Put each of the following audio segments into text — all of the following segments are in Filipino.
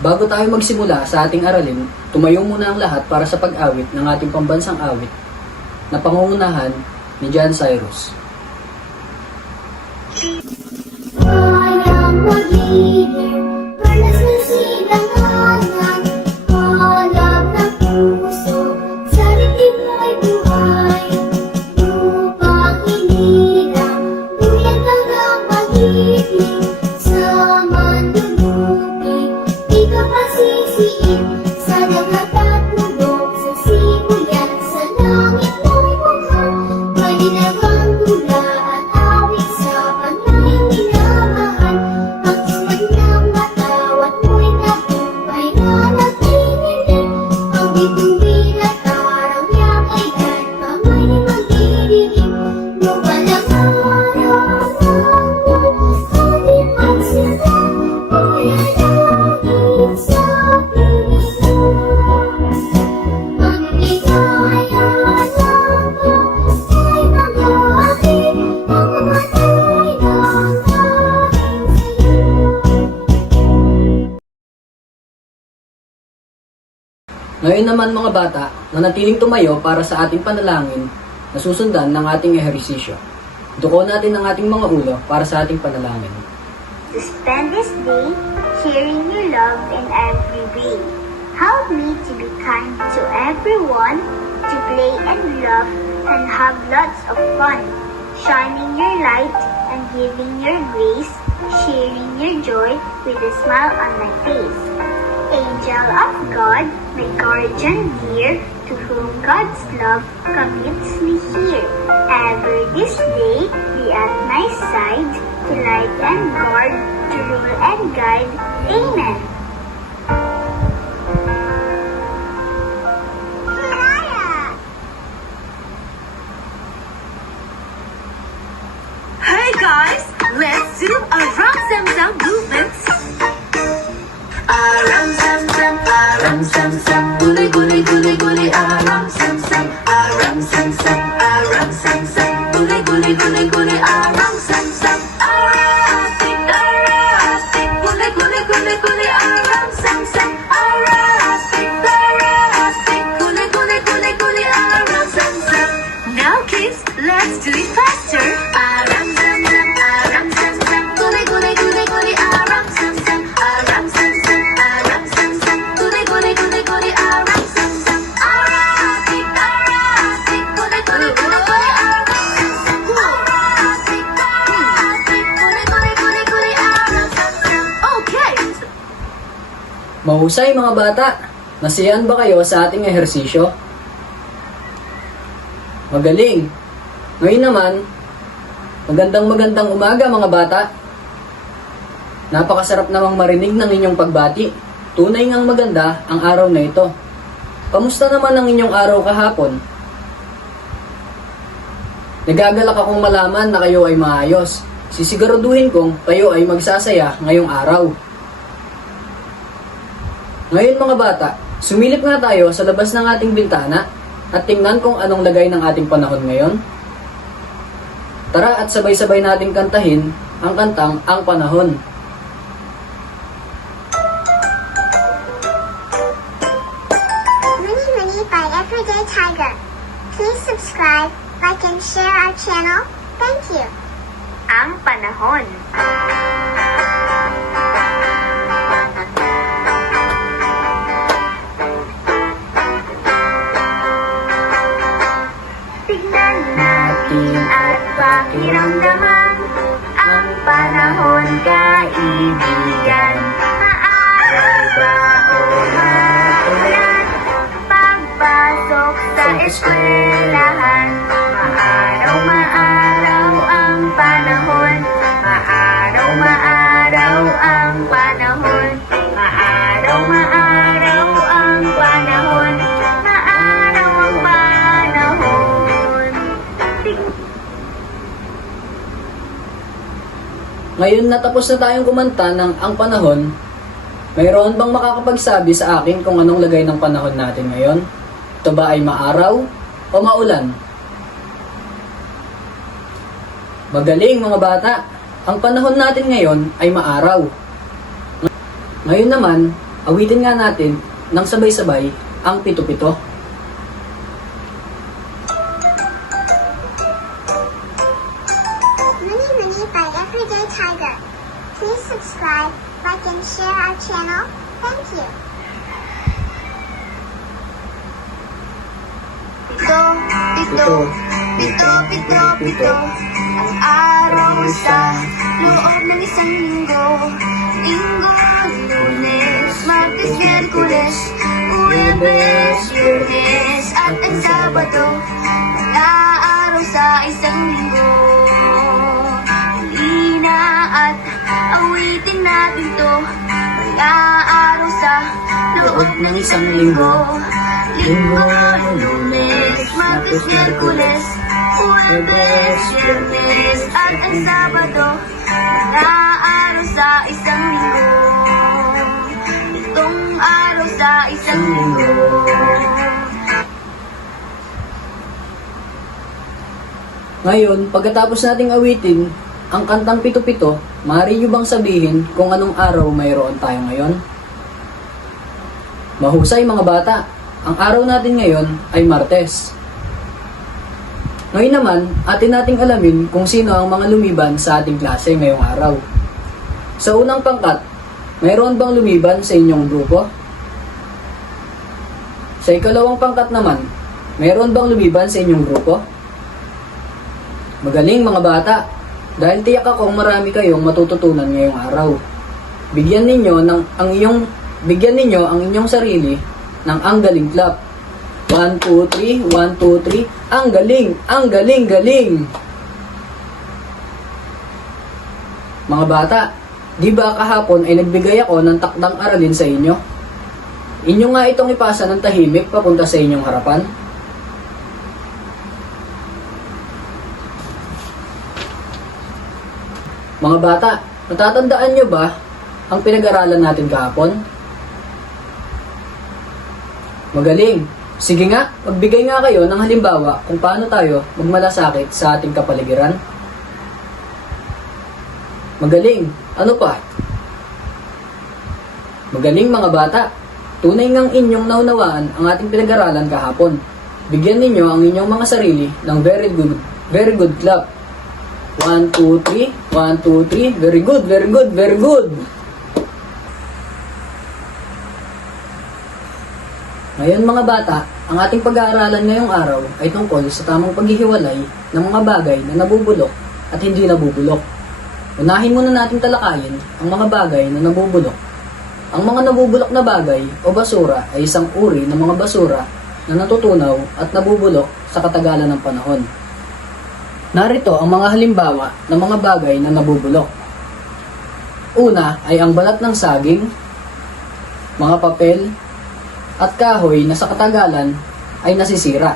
Bago tayo magsimula sa ating aralin, tumayo muna ang lahat para sa pag-awit ng ating pambansang awit na pangungunahan ni John Cyrus. Walang mag-ibig, perlas ng silanganan, halap ng puso, sa dibdib mo'y buhay. Upang hinilang, tuyang hanggang pag-ibig, sa mandulupig, di ka pasisiin, sa dagat at bundok, sa sibuyan, sa langit mong bukhang, malinawang tula at awit sa panay minamahal. Ang isip ng matawat mo'y nagumpay na nagtinilig, ang bituin at araw niya kay pamay ni magdidilim. Lumalang araw ng ating pagsila, kaya langit sa piling. Ang ligaya lang ko ay mag-aakit, ang matay ng aking sayo. Ngayon naman mga bata, nanatiling tumayo para sa ating panalangin na susundan ng ating ehersisyo. Duko natin ang ating mga ulo para sa ating panalangin. To spend this day sharing your love in every way. Help me to be kind to everyone, to play and love and have lots of fun, shining your light and giving your grace, sharing your joy with a smile on my face. Angel of God, my guardian dear, to whom God's love commits me here. Ever this day be at my side, to light and guard, to rule and guide. Amen. Hey guys, let's do a ram zam zam movement. Ram zam zam, ram zam zam, guli guli guli guli, ram zam zam, ram zam zam, ram zam zam, guli guli guli guli, ram zam zam. Arastic, guli guli guli guli, ram zam zam. Arastic, guli guli guli guli, ram zam zam. Now kids, let's do it faster. Ram zam zam, ram zam zam, guli guli guli guli, ram zam zam. Ram zam zam, ram zam zam, guli guli guli guli, ram zam zam. Arastic, guli guli guli guli, ram zam zam. Arastic, guli guli guli guli, ram zam zam. Okay. Mahusay mga bata, nasiyahan ba kayo sa ating ehersisyo? Magaling! Ngayon naman, magandang umaga mga bata. Napakasarap namang marinig ng inyong pagbati. Tunay ngang maganda ang araw na ito. Kamusta naman ang inyong araw kahapon? Nagagalak akong malaman na kayo ay maayos. Sisiguraduhin kong kayo ay magsasaya ngayong araw. Ngayon mga bata, sumilip nga tayo sa labas ng ating bintana at tingnan kung anong lagay ng ating panahon ngayon. Tara at sabay-sabay nating kantahin ang kantang Ang Panahon. Mini Mini by Everyday Tiger. Please subscribe, like, and share our channel. Thank you. Ang panahon. Tignan natin at pakiramdaman ang panahon, kaibigan. Maaraw ba o maulan? Pagpasok sa eskwelahan, maaraw ang panahon. Maaraw ang panahon. Maaraw ang panahon. Maaraw ang panahon. Ngayon natapos na tayong kumanta ng Ang Panahon, mayroon bang makakapagsabi sa akin kung anong lagay ng panahon natin ngayon? Ito ba ay maaraw o maulan? Magaling mga bata! Ang panahon natin ngayon ay maaraw. Ngayon naman, awitin nga natin ng sabay-sabay ang pito-pito. Muni Muni by Everyday Tiger. Please subscribe, like, and share our channel. Thank you. Pito, pito, pito, pito, pito. Ang araw sa loob ng isang linggo. Linggo, Lunes, Martes, Miyerkules, Huwebes, Biyernes, at ang Sabado. Mga araw sa isang linggo. Halina at awitin natin to. Mga araw sa loob ng isang linggo. Linggo, Lunes, Martes, Miyerkules, Huwebes, Biyernes, at ang Sabado. Mga araw sa isang linggo. Itong araw sa isang linggo. Ngayon, pagkatapos nating awitin ang kantang pito-pito, maaari nyo bang sabihin kung anong araw mayroon tayo ngayon? Mahusay mga bata, ang araw natin ngayon ay Martes. Ngayon naman, atin nating alamin kung sino ang mga lumiban sa ating klase ngayong araw. Sa unang pangkat, mayroon bang lumiban sa inyong grupo? Sa ikalawang pangkat naman, mayroon bang lumiban sa inyong grupo? Magaling mga bata, dahil tiyak akong marami kayong matututunan ngayong araw. Bigyan ninyo ang inyong sarili ng ang galing clap. 1, 2, 3, 1, 2, 3. Ang galing, ang galing, galing. Mga bata, di ba kahapon ay nagbigay ako ng takdang aralin sa inyo? Inyo nga itong ipasa ng tahimik papunta sa inyong harapan. Mga bata, natatandaan nyo ba ang pinag-aralan natin kahapon? Magaling! Sige nga, magbigay nga kayo ng halimbawa kung paano tayo magmalasakit sa ating kapaligiran. Magaling! Ano pa? Magaling mga bata! Tunay ngang inyong naunawaan ang ating pinag-aralan kahapon. Bigyan ninyo ang inyong mga sarili ng very good clap. 1, 2, 3. 1, 2, 3. Very good, very good, very good. Ngayon mga bata, ang ating pag-aaralan ngayong araw ay tungkol sa tamang paghihiwalay ng mga bagay na nabubulok at hindi nabubulok. Unahin muna natin talakayin ang mga bagay na nabubulok. Ang mga nabubulok na bagay o basura ay isang uri ng mga basura na natutunaw at nabubulok sa katagalan ng panahon. Narito ang mga halimbawa ng mga bagay na nabubulok. Una ay ang balat ng saging, mga papel, at kahoy na sa katagalan ay nasisira.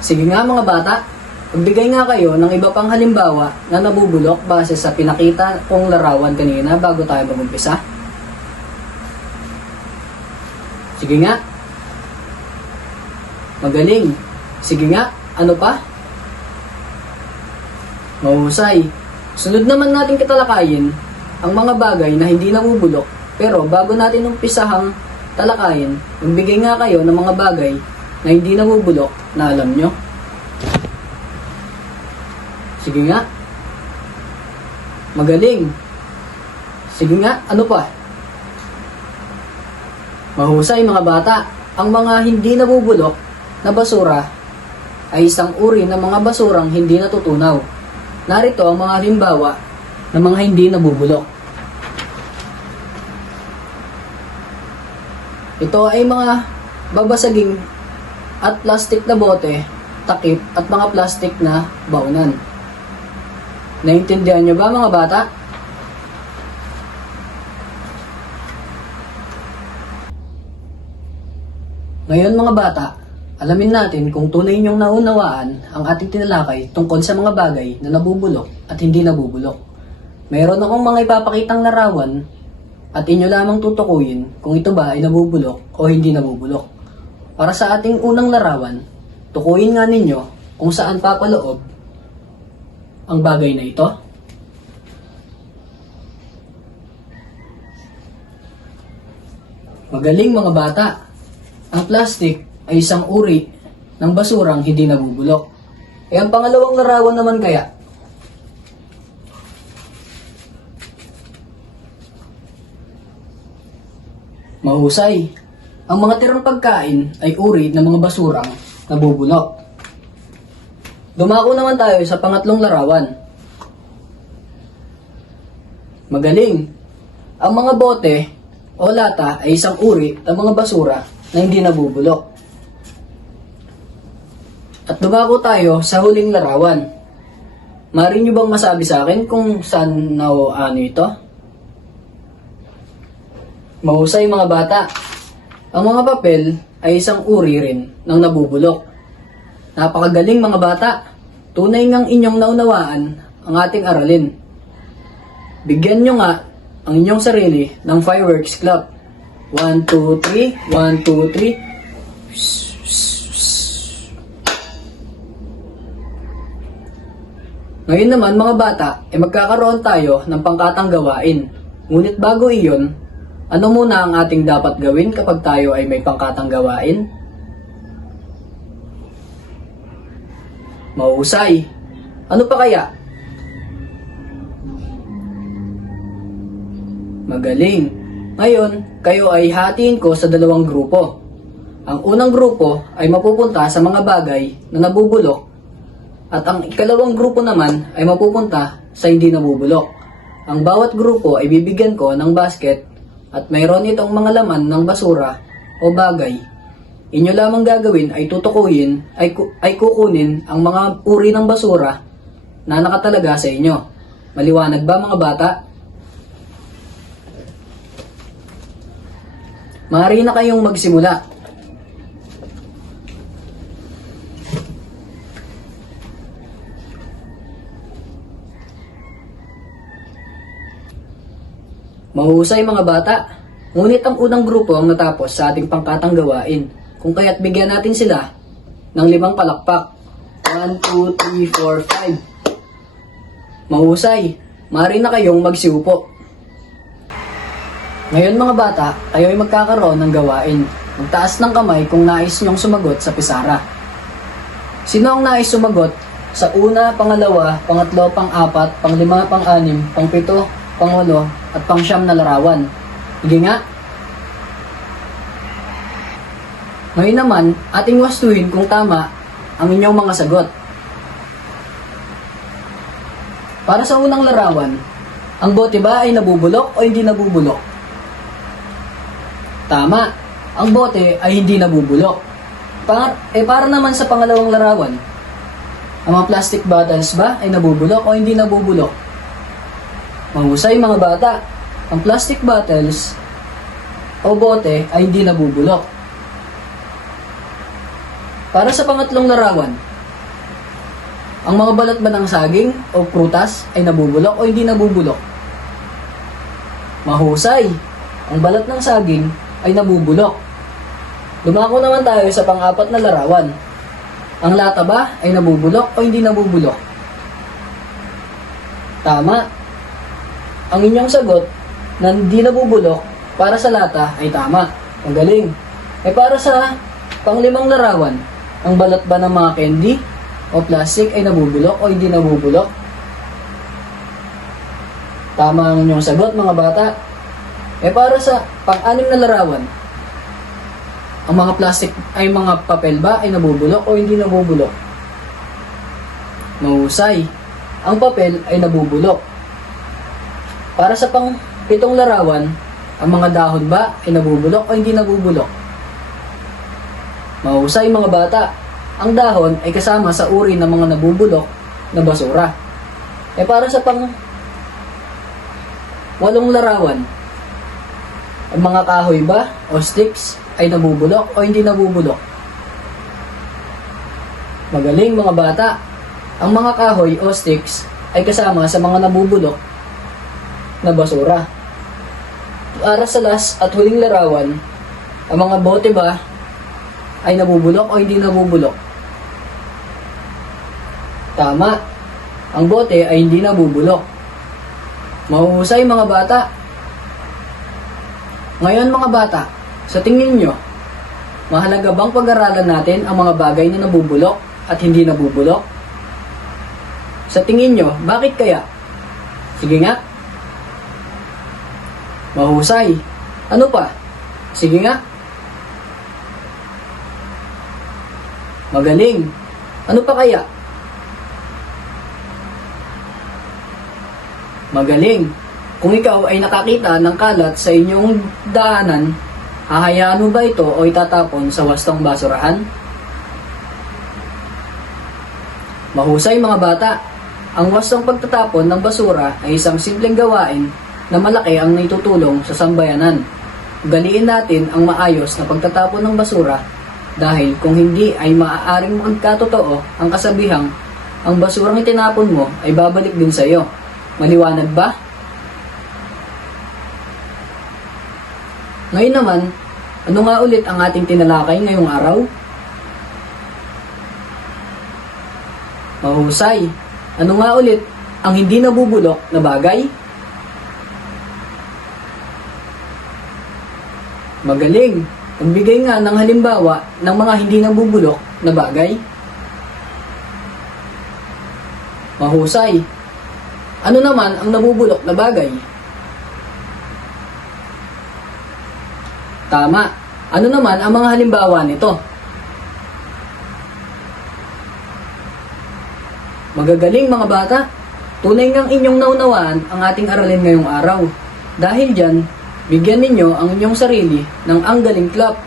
Sige nga mga bata, magbigay nga kayo ng iba pang halimbawa na nabubulok base sa pinakita kong larawan kanina bago tayo mag-umpisa. Sige nga. Magaling. Sige nga, ano pa? Mahusay. Sunod naman natin katalakayin ang mga bagay na hindi nabubulok. Pero bago natin umpisahang talakayin, magbigay nga kayo ng mga bagay na hindi nabubulok na alam nyo. Sige nga. Magaling. Sige nga, ano pa? Mahusay mga bata. Ang mga hindi nabubulok na basura ay isang uri ng mga basurang hindi natutunaw. Narito ang mga halimbawa ng mga hindi nabubulok. Ito ay mga babasaging at plastic na bote, takip at mga plastic na baunan. Naintindihan nyo ba mga bata? Ngayon mga bata, alamin natin kung tunay niyong naunawaan ang ating tinalakay tungkol sa mga bagay na nabubulok at hindi nabubulok. Mayroon akong mga ipapakitang larawan at inyo lamang tutukuyin kung ito ba ay nabubulok o hindi nabubulok. Para sa ating unang larawan, tukuyin nga ninyo kung saan papaloob ang bagay na ito. Magaling mga bata. Ang plastic ay isang uri ng basurang hindi nabubulok. E ang pangalawang larawan naman kaya? Mahusay. Ang mga tirang pagkain ay uri ng mga basurang nabubulok. Dumako naman tayo sa pangatlong larawan. Magaling. Ang mga bote o lata ay isang uri ng mga basura na hindi nabubulok. At dumako tayo sa huling larawan. Maaari nyo bang masabi sa akin kung saan na o ano ito? Mahusay mga bata. Ang mga papel ay isang uri rin ng nabubulok. Napakagaling mga bata. Tunay ngang inyong naunawaan ang ating aralin. Bigyan nyo nga ang inyong sarili ng fireworks clap. 1, 2, 3. 1, 2, 3. Ngayon naman mga bata, magkakaroon tayo ng pangkatang gawain. Ngunit bago iyon, ano muna ang ating dapat gawin kapag tayo ay may pangkatang gawain? Mahusay. Ano pa kaya? Magaling. Ngayon, kayo ay hatiin ko sa dalawang grupo. Ang unang grupo ay mapupunta sa mga bagay na nabubulok at ang ikalawang grupo naman ay mapupunta sa hindi nabubulok. Ang bawat grupo ay bibigyan ko ng basket at mayroon itong mga laman ng basura o bagay. Inyo lamang gagawin ay tutukuyin ay kukunin ang mga uri ng basura na nakatalaga sa inyo. Maliwanag ba mga bata? Maaari na kayong magsimula. Mahusay mga bata. Ngunit ang unang grupo ang natapos sa ating pangkatang gawain. Kung kaya't bigyan natin sila ng 5 palakpak. 1, 2, 3, 4, 5. Mahusay. Maaari na kayong magsiupo. Ngayon mga bata, kayo ay magkakaroon ng gawain. Magtaas ng kamay kung nais nyong sumagot sa pisara. Sino ang nais sumagot sa una, pangalawa, pangatlo, pang-4, pang-5, pang-6, pang-7, pang-8, at pang-9 na larawan? Sige nga. Ngayon naman, ating wastuhin kung tama ang inyong mga sagot. Para sa unang larawan, ang bote ba ay nabubulok o hindi nabubulok? Tama, ang bote ay hindi nabubulok. Para naman sa pangalawang larawan, ang mga plastic bottles ba ay nabubulok o hindi nabubulok? Mahusay mga bata, ang plastic bottles o bote ay hindi nabubulok. Para sa pangatlong larawan, ang mga balat ba ng saging o prutas ay nabubulok o hindi nabubulok? Mahusay, ang balat ng saging ay nabubulok. Dumako naman tayo sa pang-4 na larawan. Ang lata ba ay nabubulok o hindi nabubulok? Tama. Ang inyong sagot na hindi nabubulok para sa lata ay tama. Ang galing. Para sa pang-5 larawan, ang balat ba ng mga candy o plastic ay nabubulok o hindi nabubulok? Tama ang inyong sagot mga bata. Para sa pang-6 na larawan, ang mga plastic ay mga papel ba ay nabubulok o hindi nabubulok? Mahusay. Ang papel ay nabubulok. Para sa pang-7 larawan, ang mga dahon ba ay nabubulok o hindi nabubulok? Mahusay mga bata. Ang dahon ay kasama sa uri ng mga nabubulok na basura. Para sa pang-8 larawan, ang mga kahoy ba o sticks ay nabubulok o hindi nabubulok? Magaling mga bata. Ang mga kahoy o sticks ay kasama sa mga nabubulok na basura. Para sa last at huling larawan, ang mga bote ba ay nabubulok o hindi nabubulok? Tama. Ang bote ay hindi nabubulok. Mahusay mga bata. Ngayon mga bata, Sa tingin nyo, mahalaga bang pag-aralan natin ang mga bagay na nabubulok at hindi nabubulok? Sa tingin nyo, bakit kaya? Sige nga. Mahusay. Ano pa? Sige nga. Magaling. Ano pa kaya? Magaling. Kung ikaw ay nakakita ng kalat sa inyong daanan, hahayaan mo ba ito o itatapon sa wastong basurahan? Mahusay mga bata. Ang wastong pagtatapon ng basura ay isang simpleng gawain na malaki ang naitutulong sa sambayanan. Ugaliin natin ang maayos na pagtatapon ng basura dahil kung hindi ay maaaring magkatotoo ang kasabihang ang basurang itinapon mo ay babalik din sa iyo. Maliwanag ba? Ngayon naman, ano nga ulit ang ating tinalakay ngayong araw? Mahusay. Ano nga ulit ang hindi nabubulok na bagay? Magaling. Magbigay nga ng halimbawa ng mga hindi nabubulok na bagay. Mahusay. Ano naman ang nabubulok na bagay? Tama. Ano naman ang mga halimbawa nito? Magagaling mga bata. Tunay ngang inyong naunawaan ang ating aralin ngayong araw. Dahil dyan, bigyan ninyo ang inyong sarili ng ang galing clap.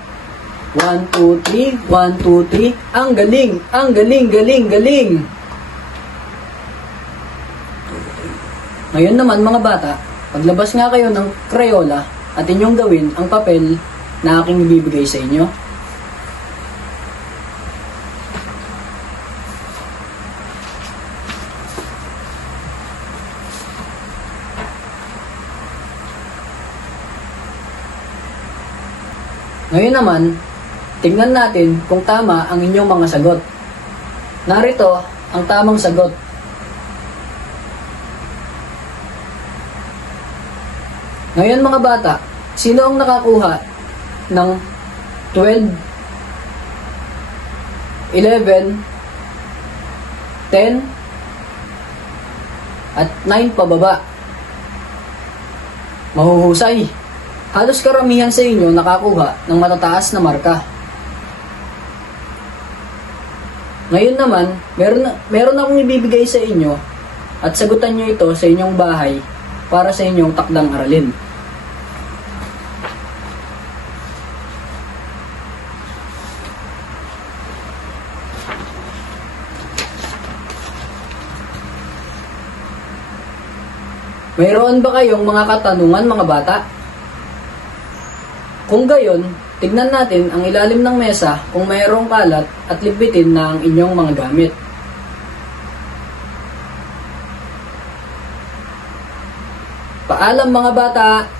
1, 2, 3, 1, 2, 3. Ang galing, ang galing, galing, galing. Ngayon naman mga bata, paglabas nga kayo ng Crayola at inyong gawin ang papel na aking ibibigay sa inyo. Ngayon naman, tingnan natin kung tama ang inyong mga sagot. Narito ang tamang sagot. Ngayon mga bata, sino ang nakakuha ng 12, 11, 10, at 9 pababa? Mahuhusay. Halos karamihan sa inyo nakakuha ng matataas na marka. Ngayon naman, meron akong ibibigay sa inyo at sagutan nyo ito sa inyong bahay para sa inyong takdang aralin. Mayroon ba kayong mga katanungan mga bata? Kung gayon, tignan natin ang ilalim ng mesa kung mayroong kalat at ligpitin na ang inyong mga gamit. Paalam mga bata!